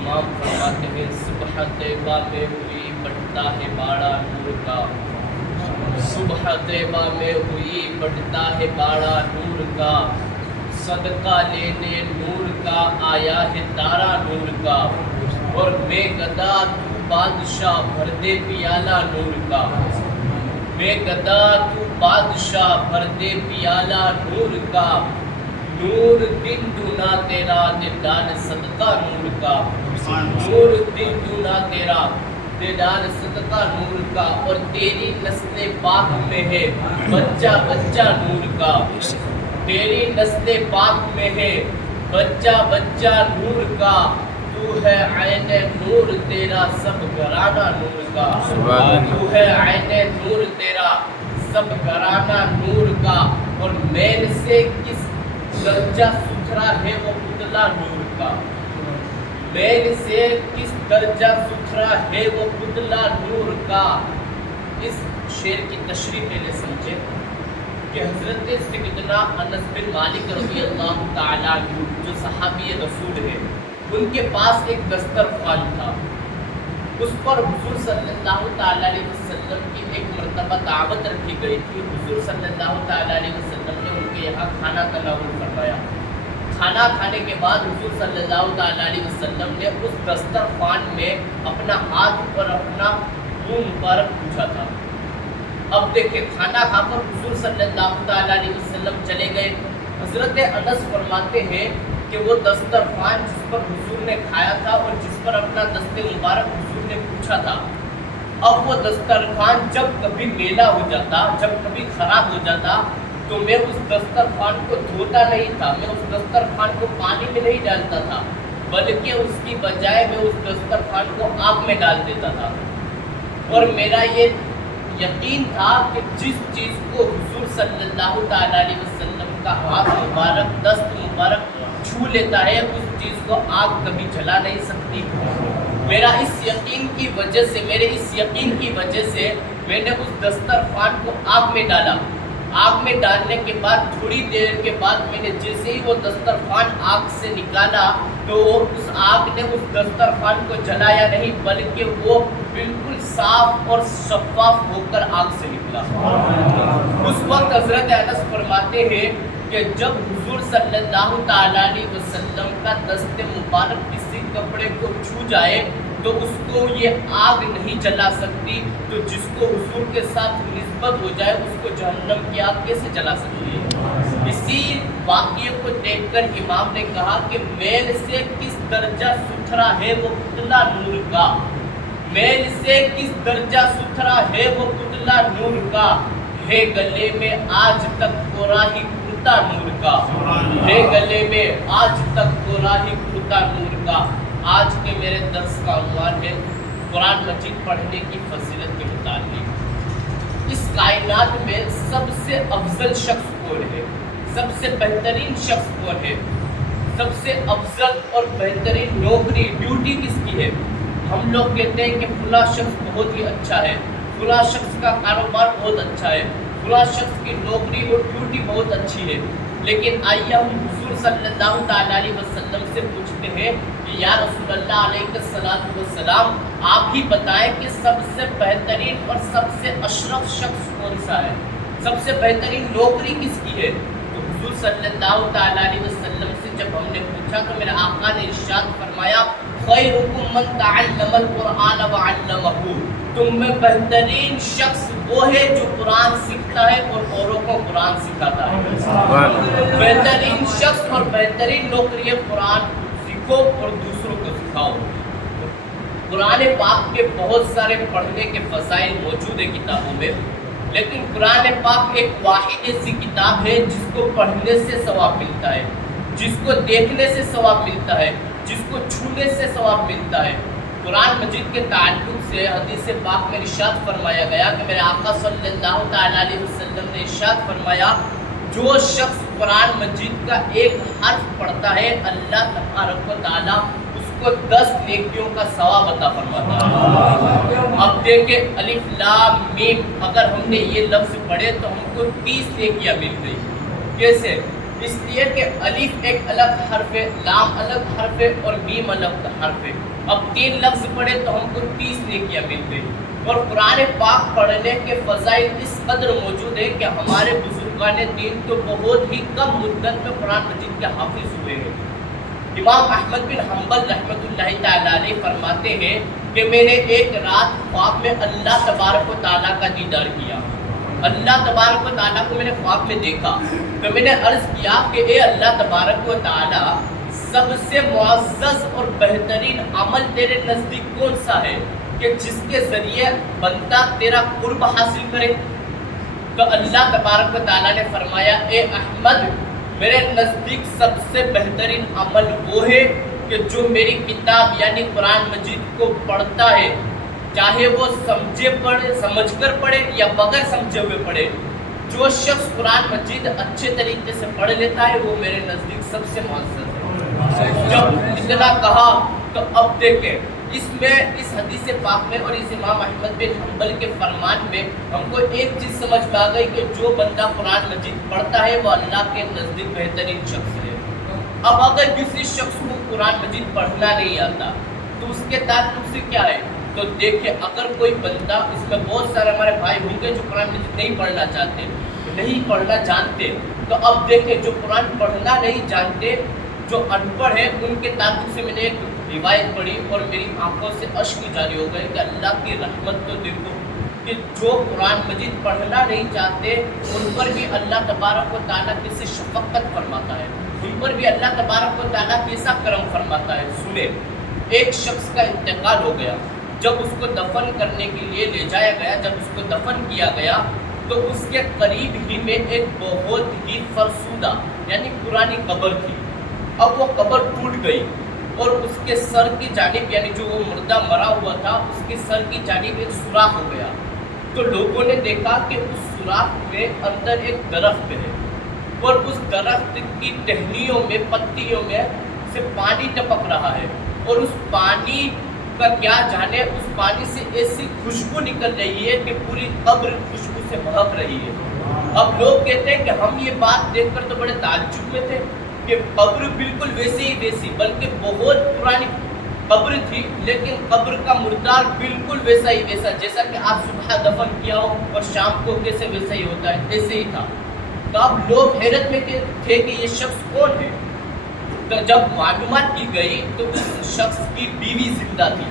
امام فرماتے ہیں صبح طیبہ میں ہوئی بڑھتا ہے باڑا نور کا، صبح طیبہ میں ہوئی بڑھتا ہے باڑا نور کا، صدقہ لینے نور کا آیا ہے تارا نور کا، اور میں گدا تو بادشاہ بھر دے پیالہ نور کا، میں گدا تو بادشاہ بھر دے پیالہ نور کا، نور دن دونا تیرا دیدان صدقہ نور کا، نور دن دونا تیرا دیدان صدقہ نور کا، اور تیری نسل پاک میں ہے بچہ بچہ نور کا، تیری نسل پاک میں ہے بچہ بچہ نور کا، تو ہے عین نور تیرا سب گھرانہ نور کا، تو ہے عین نور تیرا سب گھرانہ نور کا، اور میل سے کس درجہ ستھرا ہے وہ پتلا نور کا، میل سے کس درجہ ستھرا ہے وہ پتلا نور کا۔ اس شعر کی تشریح پہلے سمجھے کہ حضرت سیدنا انس بن مالک رضی اللہ تعالیٰ عنہ جو صحابی رسول ہے، ان کے پاس ایک دسترخوان تھا، اس پر حضور صلی اللہ تعالیٰ علیہ وسلم کی ایک مرتبہ دعوت رکھی گئی تھی۔ حضور صلی اللہ تعالیٰ علیہ وسلم نے ان کے یہاں کھانا تناول فرمایا۔ کھانا کھانے کے بعد حضور صلی اللہ تعالیٰ علیہ وسلم نے اس دسترخوان میں اپنا ہاتھ پر اپنا منہ مبارک پوچھا تھا۔ اب دیکھیں، کھانا کھا کر حضور صلی اللہ تعالیٰ علیہ وسلم چلے گئے۔ حضرت انس فرماتے ہیں کہ وہ دسترخوان جس پر حضور نے کھایا تھا اور جس پر اپنا دست مبارک حضور نے پوچھا تھا، اب وہ دسترخوان جب کبھی میلا ہو جاتا، جب کبھی خراب ہو جاتا، تو میں اس دسترخوان کو دھوتا نہیں تھا، میں اس دسترخوان کو پانی میں نہیں ڈالتا تھا، بلکہ اس کی بجائے میں اس دسترخوان کو آگ میں ڈال دیتا تھا۔ اور میرا یہ یقین تھا کہ جس چیز کو حضور صلی اللہ تعالیٰ علیہ وسلم کا ہاتھ مبارک، دست مبارک چھو لیتا ہے، اس چیز کو آگ کبھی جلا نہیں سکتی۔ میرا اس یقین کی وجہ سے، میرے اس یقین کی وجہ سے میں نے اس دسترخوان کو آگ میں ڈالا۔ آگ میں ڈالنے کے بعد تھوڑی دیر کے بعد میں نے جیسے ہی وہ دسترخوان آگ سے نکالا تو اس آگ نے اس دسترخوان کو جلایا نہیں، بلکہ وہ بالکل صاف اور شفاف ہو کر آگ سے نکلا۔ اس وقت حضرت انس فرماتے ہیں کہ جب حضور صلی اللہ تعالیٰ علیہ وسلم کا دست مبارک کسی کپڑے کو چھو جائے تو اس کو یہ آگ نہیں جلا سکتی، تو جس کو حضور کے ساتھ نسبت ہو جائے اس کو جہنم کی آگ کیسے جلا سکتی ہے؟ اسی واقعے کو دیکھ کر امام نے کہا کہ میل سے کس درجہ ستھرا ہے وہ پتلا نور کا، میل سے کس درجہ ستھرا ہے وہ پتلا نور کا، ہے گلے میں آج تک کوراہی کرتا نور کا، ہے گلے میں آج تک کوراہی کرتا نور کا۔ آج کے میرے درس کا عنوان ہے قرآن مجید پڑھنے کی فضیلت کے متعلق۔ اس کائنات میں سب سے افضل شخص کون ہے؟ سب سے بہترین شخص کون ہے؟ سب سے افضل اور بہترین نوکری، ڈیوٹی کس کی ہے؟ ہم لوگ کہتے ہیں کہ فلاں شخص بہت ہی اچھا ہے، فلاں شخص کا کاروبار بہت اچھا ہے، فلاں شخص کی نوکری اور ڈیوٹی بہت اچھی ہے، لیکن آئیے ہم حضور صلی اللہ تعالیٰ علیہ وسلم سے پوچھتے ہیں کہ یا رسول اللہ علیہ السلام، آپ ہی بتائیں کہ سب سے بہترین اور سب سے اشرف شخص کون سا ہے، سب سے بہترین نوکری کس کی ہے؟ تو حضور صلی اللہ تعالیٰ علیہ وسلم سے جب ہم نے پوچھا تو میرے آقا نے ارشاد فرمایا خیرکم من تعلم القرآن وعلمہ، تم میں بہترین شخص وہ ہے جو قرآن سیکھتا ہے اور اوروں کو قرآن سکھاتا ہے۔ بہترین شخص اور بہترین نوکری ہے قرآن سیکھو اور دوسروں کو سکھاؤ۔ قرآن پاک کے بہت سارے پڑھنے کے فضائل موجود ہیں کتابوں میں، لیکن قرآن پاک ایک واحد ایسی کتاب ہے جس کو پڑھنے سے ثواب ملتا ہے، جس کو دیکھنے سے ثواب ملتا ہے، جس کو چھونے سے ثواب ملتا ہے۔ قرآن مجید کے تعلق سے حدیث پاک میں ارشاد فرمایا گیا کہ میرے آقا صلی اللہ تعالیٰ علیہ وسلم نے ارشاد فرمایا جو شخص قرآن مجید کا ایک حرف پڑھتا ہے اللہ تبارک و تعالیٰ اس کو 10 نیکیوں کا ثواب عطا فرماتا ہے۔ اب دیکھیں الف لام میم، اگر ہم نے یہ لفظ پڑھے تو ہم کو 30 نیکیاں مل گئی۔ کیسے؟ اس لیے کہ الف ایک الگ حرف ہے، لام الگ حرف ہے اور میم الگ حرف ہے۔ اب 3 لفظ پڑھے تو ہم کو 30 نیکیاں مل گئی، اور قرآن پاک پڑھنے کے فضائل اس قدر موجود ہے کہ ہمارے بزرگان دین تو بہت ہی کم مدت میں قرآن مجید کے حافظ ہوئے ہیں۔ امام احمد بن حنبل رحمۃ اللہ تعالیٰ علیہ فرماتے ہیں کہ میں نے ایک رات خواب میں اللہ تبارک و تعالیٰ کا دیدار کیا، اللہ تبارک و تعالیٰ کو میں نے خواب میں دیکھا، تو میں نے عرض کیا کہ اے اللہ تبارک و تعالیٰ، سب سے معزز اور بہترین عمل تیرے نزدیک کون سا ہے کہ جس کے ذریعے بندہ تیرا قرب حاصل کرے؟ تو اللہ تبارک و تعالیٰ نے فرمایا، اے احمد، میرے نزدیک سب سے بہترین عمل وہ ہے کہ جو میری کتاب یعنی قرآن مجید کو پڑھتا ہے، چاہے وہ سمجھ کر پڑھے یا بغیر سمجھے ہوئے پڑھے۔ جو شخص قرآن مجید اچھے طریقے سے پڑھ لیتا ہے وہ میرے نزدیک سب سے معزز ہے۔ جب اتنا کہا تو اب دیکھیں اس حدیث پاک میں اور اس امام احمد بن حنبل کے فرمان میں ہم کو ایک چیز سمجھ میں آ گئی کہ جو بندہ قرآن مجید پڑھتا ہے وہ اللہ کے نزدیک بہترین شخص ہے۔ اب اگر کسی شخص کو قرآن مجید پڑھنا نہیں آتا تو اس کے تعلق سے کیا ہے؟ تو دیکھیں، اگر کوئی بندہ، اس میں بہت سارے ہمارے بھائی ہوں گے جو قرآن مجید نہیں پڑھنا چاہتے، نہیں پڑھنا جانتے، تو اب دیکھیں جو قرآن پڑھنا نہیں جانتے، جو ان پڑھ ہیں، ان کے تعلق سے میں نے ایک روایت پڑھی اور میری آنکھوں سے اشک جاری ہو گئے کہ اللہ کی رحمت تو دیکھو کہ جو قرآن مجید پڑھنا نہیں چاہتے ان پر بھی اللہ تبارک و تعالیٰ کیسے شفقت فرماتا ہے، ان پر بھی اللہ تبارک و تعالیٰ کیسا کرم فرماتا ہے۔ سنیں، ایک شخص کا انتقال ہو گیا، جب اس کو دفن کرنے کے لیے لے جایا گیا، جب اس کو دفن کیا گیا تو اس کے قریب ہی میں ایک بہت ہی فرسودہ یعنی پرانی قبر تھی۔ اب وہ قبر ٹوٹ گئی اور اس کے سر کی جانب یعنی جو وہ مردہ مرا ہوا تھا اس کے سر کی جانب ایک سوراخ ہو گیا، تو لوگوں نے دیکھا کہ اس سوراخ میں اندر ایک درخت ہے اور اس درخت کی ٹہنیوں میں، پتیوں میں سے پانی ٹپک رہا ہے، اور اس پانی کا کیا جانے، اس پانی سے ایسی خوشبو نکل رہی ہے کہ پوری قبر خوشبو سے مہک رہی ہے۔ اب لوگ کہتے ہیں کہ ہم یہ بات دیکھ کر تو بڑے تعجب میں تھے کہ قبر بالکل ویسے ہی ویسی، بلکہ بہت پرانی قبر تھی، لیکن قبر کا مردار بالکل ویسا ہی ویسا، جیسا کہ آپ صبح دفن کیا ہو اور شام کو کیسے ویسا ہی ہوتا ہے، ایسے ہی تھا۔ تو اب لوگ حیرت میں تھے کہ یہ شخص کون ہے۔ تو جب معلومات کی گئی تو اس شخص کی بیوی زندہ تھی،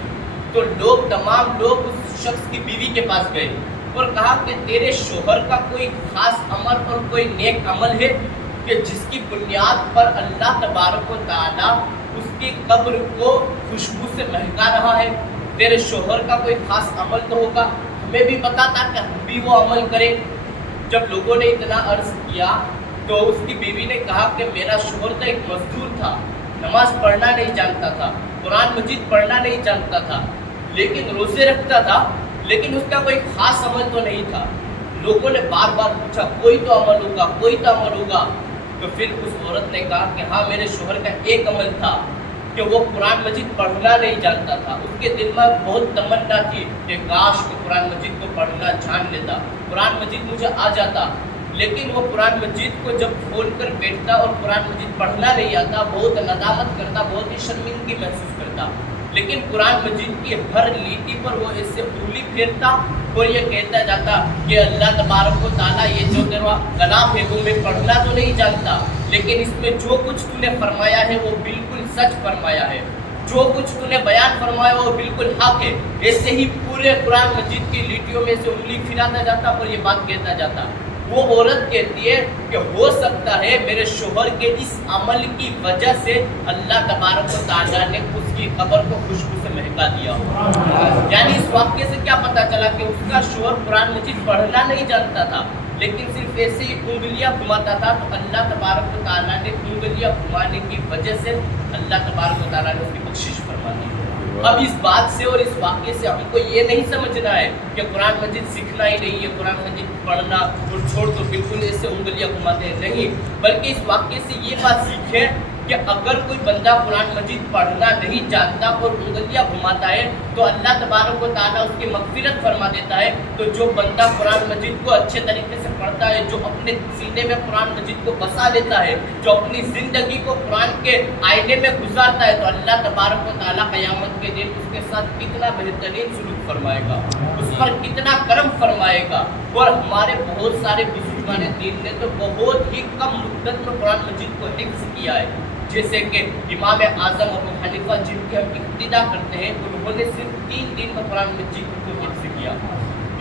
تو تمام لوگ اس شخص کی بیوی کے پاس گئے اور کہا کہ تیرے شوہر کا کوئی خاص عمل اور کوئی نیک عمل ہے کہ جس کی بنیاد پر اللہ تبارک و تعالیٰ اس کی قبر کو خوشبو سے مہکا رہا ہے؟ تیرے شوہر کا کوئی خاص عمل تو ہوگا، ہمیں بھی پتا تھا کہ ہم بھی وہ عمل کریں۔ جب لوگوں نے اتنا عرض کیا تو اس کی بیوی نے کہا کہ میرا شوہر تو ایک مزدور تھا، نماز پڑھنا نہیں جانتا تھا، قرآن مجید پڑھنا نہیں جانتا تھا، لیکن روزے رکھتا تھا، لیکن اس کا کوئی خاص عمل تو نہیں تھا۔ لوگوں نے بار بار پوچھا کوئی تو عمل ہوگا، کوئی تو عمل ہوگا۔ تو پھر اس عورت نے کہا کہ ہاں، میرے شوہر کا ایک عمل تھا کہ وہ قرآن مجید پڑھنا نہیں جانتا تھا۔ اس کے دل میں بہت تمنا تھی کہ کاش کہ قرآن مجید کو پڑھنا جان لیتا، قرآن مجید مجھے آ جاتا، لیکن وہ قرآن مجید کو جب کھول کر بیٹھتا اور قرآن مجید پڑھنا نہیں آتا، بہت ندامت کرتا، بہت ہی شرمندگی محسوس کرتا، لیکن قرآن مجید کی ہر لیٹی پر وہ ایسے انگلی پھیرتا اور یہ کہتا جاتا کہ اللہ تبارک و تعالیٰ یہ جو تیرا کلام ہے وہ میں پڑھنا تو نہیں جانتا، لیکن اس میں جو کچھ تو نے فرمایا ہے وہ بالکل سچ فرمایا ہے، جو کچھ تو نے بیان فرمایا وہ بالکل حق ہے۔ ایسے ہی پورے قرآن مجید کی لیٹیوں میں سے انگلی پھراتا جاتا اور یہ بات کہتا جاتا۔ وہ عورت کہتی ہے کہ ہو سکتا ہے میرے شوہر کے اس عمل کی وجہ سے اللہ تبارک و تعالیٰ نے اس کی قبر کو خوشبو سے مہکا دیا ہو۔ یعنی اس واقعے سے کیا پتا چلا کہ اس کا شوہر قرآن مجید پڑھنا نہیں جانتا تھا، لیکن صرف ایسے ہی انگلیاں گھماتا تھا، تو اللہ تبارک و تعالیٰ نے انگلیاں گھمانے کی وجہ سے اللہ تبارک و تعالیٰ نے اس کی بخشش فرما دی۔ اب اس بات سے اور اس واقعے سے ہم کو یہ نہیں سمجھنا ہے کہ قرآن مجید سیکھنا ہی نہیں ہے، قرآن مجید پڑھنا اور چھوڑ تو بالکل ایسے انگلیاں گھماتے ہیں، نہیں، بلکہ اس واقعے سے یہ بات سیکھیں کہ اگر کوئی بندہ قرآن مجید پڑھنا نہیں جانتا اور انگلیاں گھماتا ہے تو اللہ تبارک و تعالیٰ اس کی مغفرت فرما دیتا ہے. تو جو بندہ قرآن مجید کو اچھے طریقے سے پڑھتا ہے, جو اپنے سینے میں قرآن مجید کو بسا لیتا ہے, جو اپنی زندگی کو قرآن کے آئینے میں گزارتا ہے, تو اللہ تبارک و تعالیٰ قیامت کے دن اس کے ساتھ کتنا بہترین سلوک فرمائے گا, اس پر کتنا کرم فرمائے گا. اور ہمارے بہت سارے بزرگان دین نے تو بہت ہی کم مدت میں قرآن مجید کو حفظ کیا ہے. جیسے کہ امام اعظم ابو حنیفہ جن کی ہم اقتدا کرتے ہیں, انہوں نے صرف 3 دن میں قرآن مجید کو حفظ کیا.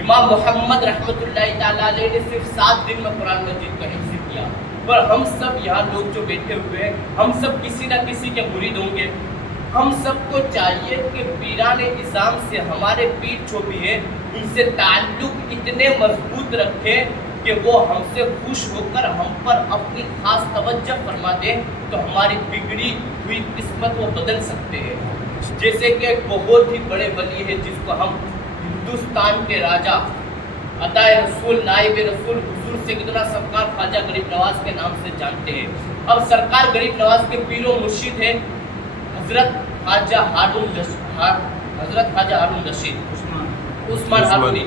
امام محمد رحمۃ اللہ تعالیٰ علیہ نے صرف 7 دن میں قرآن مجید کو حفظ کیا. پر ہم سب یہاں لوگ جو بیٹھے ہوئے ہیں, ہم سب کسی نہ کسی کے مرید ہوں گے. ہم سب کو چاہیے کہ پیران نظام سے, ہمارے پیر جو بھی ہیں, ان سے تعلق اتنے مضبوط رکھیں کہ وہ ہم سے خوش ہو کر ہم پر اپنی خاص توجہ فرما دیں, تو ہماری بگڑی ہوئی قسمت وہ بدل سکتے ہیں. جیسے کہ ایک بہت ہی بڑے ولی ہے جس کو ہم ہندوستان کے راجا, عطائے رسول, نائب رسول حضور سیدنا سرکار خواجہ غریب نواز کے نام سے جانتے ہیں. اب سرکار غریب نواز کے پیر و مرشد ہیں حضرت خواجہ ہارون رشید عثمان ہارونی.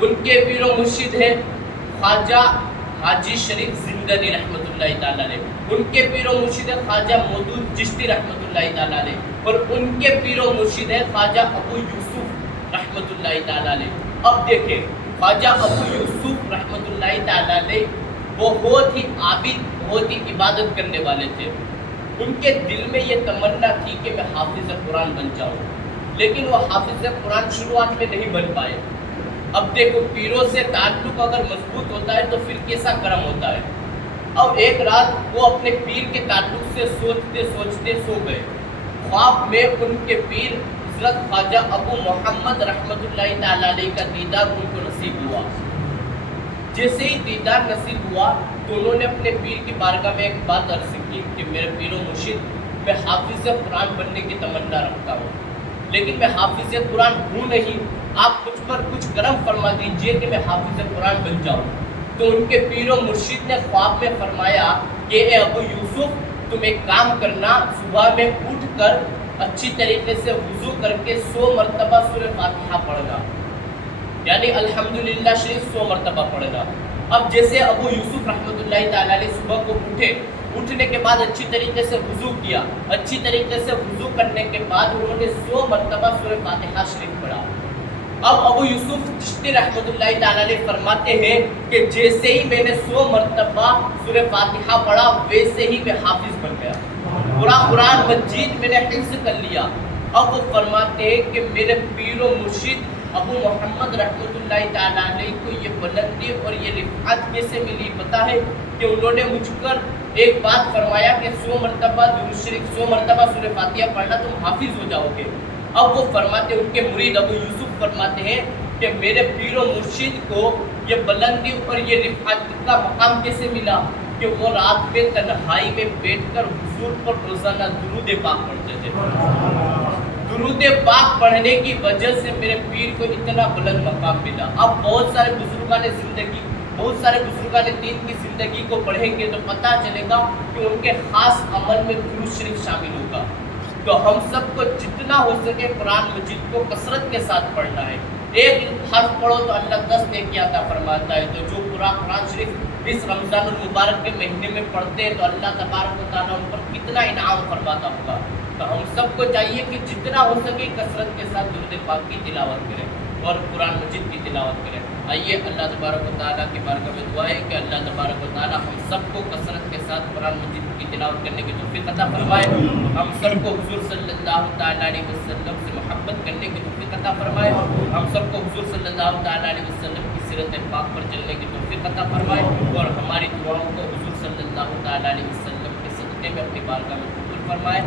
ان کے پیر و مرشد ہیں خواجہ حاجی شریف زندانی رحمۃ اللہ تعالیٰ علیہ. ان کے پیر و مرشد ہے خواجہ مودود چشتی رحمۃ اللہ تعالیٰ علیہ. اور ان کے پیر و مرشد ہے خواجہ ابو یوسف رحمۃ اللہ تعالیٰ علیہ. اب دیکھیں, خواجہ ابو یوسف رحمۃ اللہ تعالیٰ علیہ بہت ہی عابد, بہت ہی عبادت کرنے والے تھے. ان کے دل میں یہ تمنا تھی کہ میں حافظ قرآن بن جاؤں, لیکن وہ حافظ قرآن شروعات میں نہیں بن پائے. اب دیکھو, پیروں سے تعلق اگر مضبوط ہوتا ہے تو پھر کیسا کرم ہوتا ہے. اب ایک رات وہ اپنے پیر کے تعلق سے سوچتے سوچتے سو گئے. خواب میں ان کے پیر حضرت خواجہ ابو محمد رحمۃ اللہ تعالیٰ علیہ کا دیدار ان کو نصیب ہوا. جیسے ہی دیدار نصیب ہوا تو انہوں نے اپنے پیر کی بارگاہ میں ایک بات عرض کی کہ میرے پیر و مرشد, میں حافظ قرآن بننے کی تمنا رکھتا ہوں, لیکن میں حافظ قرآن ہوں نہیں. آپ مجھ پر کچھ کرم فرما دیجئے کہ میں حافظ قرآن بن جاؤں. تو ان کے پیر و مرشد نے خواب میں فرمایا کہ اے ابو یوسف, تم ایک کام کرنا, صبح میں اٹھ کر اچھی طریقے سے وضو کر کے 100 مرتبہ سورہ فاتحہ پڑھنا, یعنی الحمدللہ شریف 100 مرتبہ پڑھنا. اب جیسے ابو یوسف رحمۃ اللہ تعالیٰ علیہ صبح کو اٹھے, اٹھنے کے بعد اچھی طریقے سے وضو کیا. اچھی طریقے سے وضو کرنے کے بعد انہوں نے 100 مرتبہ سورہ فاتحہ شریف پڑھا. اب ابو یوسف چشتی رحمۃ اللہ تعالیٰ علیہ فرماتے ہیں کہ جیسے ہی میں نے 100 مرتبہ سورہ فاتحہ پڑھا, ویسے ہی میں حافظ بن گیا. پورا قرآن مجید میں نے حفظ کر لیا. اب وہ فرماتے ہیں کہ میرے پیر و مرشد ابو محمد رحمۃ اللہ تعالیٰ علیہ کو یہ بلندی اور یہ رفعت کیسے ملی پتہ ہے کہ انہوں نے مجھ پر ایک بات فرمایا کہ 100 مرتبہ درود شریف 100 مرتبہ سورہ فاتحہ پڑھنا, تم حافظ ہو جاؤ گے. اب وہ فرماتے, ان کے مرید ابو یوسف فرماتے ہیں کہ میرے پیر و مرشد کو یہ بلندی اور یہ رفعت کا مقام کیسے ملا کہ وہ رات میں تنہائی میں بیٹھ کر حضور پر روزانہ درود پاک پڑھتے تھے. درود پاک پڑھنے کی وجہ سے میرے پیر کو اتنا بلند مقام ملا. اب بہت سارے بزرگان زندگی, بہت سارے بزرگان دین کی زندگی کو پڑھیں گے تو پتہ چلے گا کہ ان کے خاص عمل میں درود شریف شامل ہوگا. تو ہم سب کو جتنا ہو سکے قرآن مجید کو کثرت کے ساتھ پڑھنا ہے. ایک حرف پڑھو تو اللہ 10 نیکی عطا فرماتا ہے. تو جو قرآن شریف اس رمضان المبارک کے مہینے میں پڑھتے ہیں تو اللہ تبارک و تعالیٰ ان پر کتنا انعام فرماتا ہوگا. تو ہم سب کو چاہیے کہ جتنا ہو سکے کثرت کے ساتھ درود پاک کی تلاوت کریں اور قرآن مجید کی تلاوت کریں. آئیے اللہ تبارک و تعالیٰ کی بارگاہ میں دعا ہے کہ اللہ تبارک و تعالیٰ ہم سب کو کثرت کے ساتھ قرآن مجید کی تلاوت کرنے کی توفیق عطا فرمائے. ہم سب کو حضور صلی اللہ تعالیٰ علیہ وسلم سے محبت کرنے کی توفیق عطا فرمائے. ہم سب کو حضور صلی اللہ تعالیٰ علیہ وسلم کی سیرت پاک پر چلنے کی توفیق عطا فرمائے اور ہماری دعاؤں کو حضور صلی اللہ تعالیٰ علیہ وسلم کے صدقے میں اپنی بارگاہ میں قبول فرمائے.